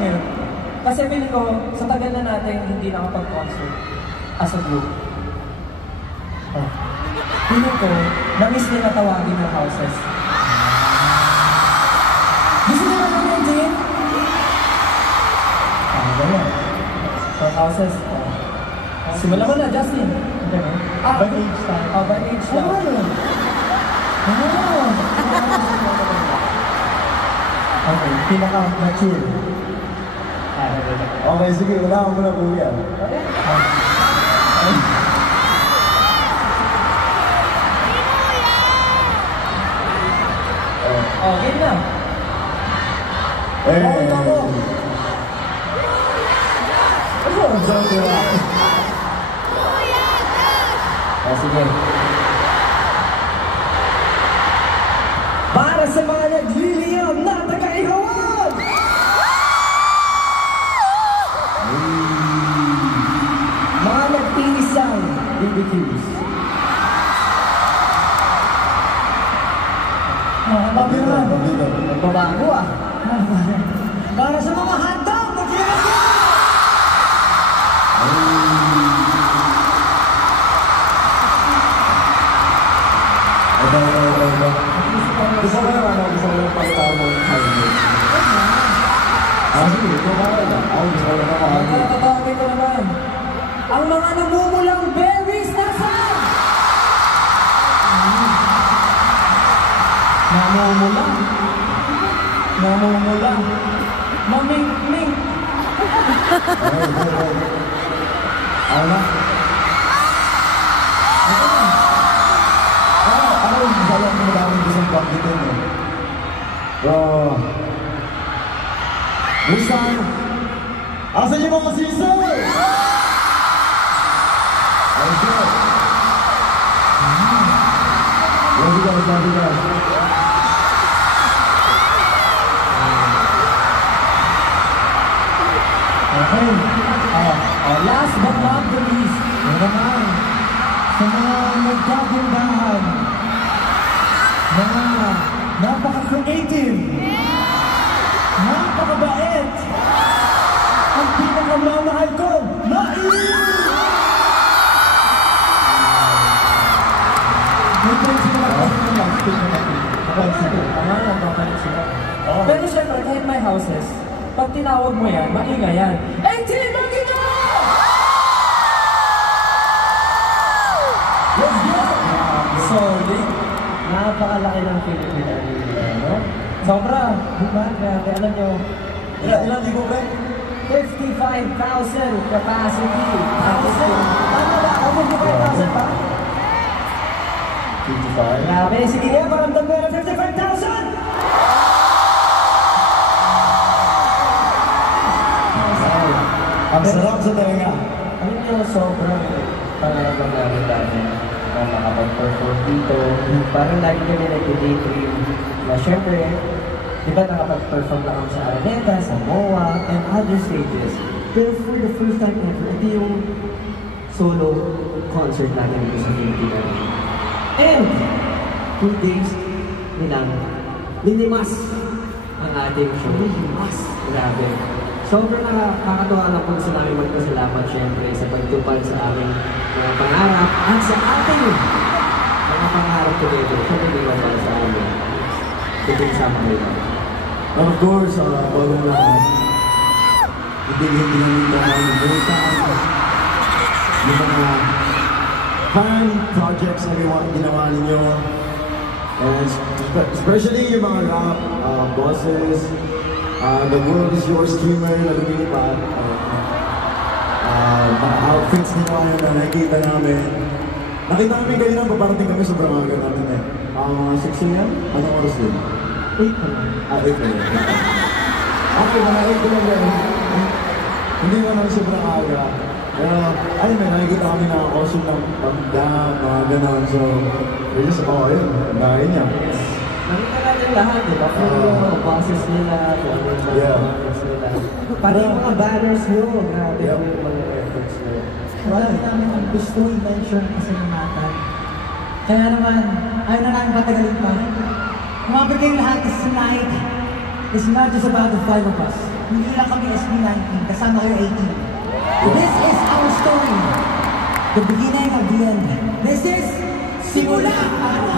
pangit. Kasi feeling ko, sa tagal na natin hindi nakapag-concert as a group. Feeling ko, na-miss nila tawagin ng houses. Gusto nila naman din? Ganyan. For houses, simulan mo na, Justin. By age time. By age time. Okay, pinaka-mature. Okay, sige, wala akong muna po yan. Game na. Bakit ako? Sige. Para sa mga nagliliyam na taga-ihawan! Mga nagtiisang BBQs. Bago na. Magbabago ah. Para sa mga hotdog, magkilala! Gusto ko naman pakita mo yung highway. Sige, ito ba na? Ako gusto ko naman highway. Tatawagin ko naman. Ang mga namumulang berries nasaan? Namumula. Maming-ming. Ano na? Ano yung dalang mo daming gustong banggitin mo? Busan! Asan yung mga sisa? Ayos yun! Love you guys. Okay. Last but not the least, naman, sa mga nagkagundahan, mga napaka-creative, napakabait, ang pinakamamahal ko, may friends sila pero syempre, kahit may houses, pag tinawag mo yan, maingay yan. 18, Magino! Let's go! Solid. Napakalaki ng Filipino nila, no? Sobra. Diba? Grabe, alam nyo. Ilan libo ba? 55,000 capacity. Ano ba? 55,000 pa? 55? Grabe, sige nga, paramdam ko na 55,000! Ang sarap sa talaga. Alam nyo, sobrang pangarapang namin namin na makapag-perform dito. Parang lagi kami nag-daydream na syempre, di ba nakapag-perform na kami sa Araneta, sa MOA, and other stages. Pero for the first time ever, ito yung solo concert natin dito sa Pilipinas. And 2 days nilang linimas ang ating show. Linimas! Grabe. Sobrang nakakatuwa lang po sa namin magpasalamat syempre sa pagtupad sa aming mga pangarap at sa ating mga pangarap together. Syempre di ba para sa amin? Tuting sama nila. And of course, bagong lahat, hindi namin naman nagbutan yung mga fan projects na ginawa ninyo. And especially yung mga rap bosses, the world is yours streamer na lumilipat. Mga outfits nila ngayon na nakikita namin. Nakita namin kayo na paparating kami sobrang aga namin eh. 6 yan? Anong oras yun? 8 pa lang. 8 pa lang. Okay, mga 8 pa lang gano'n. Hindi naman sobrang aga. Pero, ayun, may nakikita kami na costume ng pagdam, mga gano'n. So, we're just, yun, dahil niya. Nakita natin lahat, di ba? Kung yung mga bosses nila, kung ano yung mga banners nila. Parang yung mga banners nyo, grabe yung mga efforts nyo. Wala din namin ang gusto i-mention kasi naman. Kaya naman, ayaw na namin patagalin pa. Kumapit kayong lahat, this night is not just about the 5 of us. hindi lang kami SB19, kasama kayo 18. This is our story. The beginning of the end. This is Simula!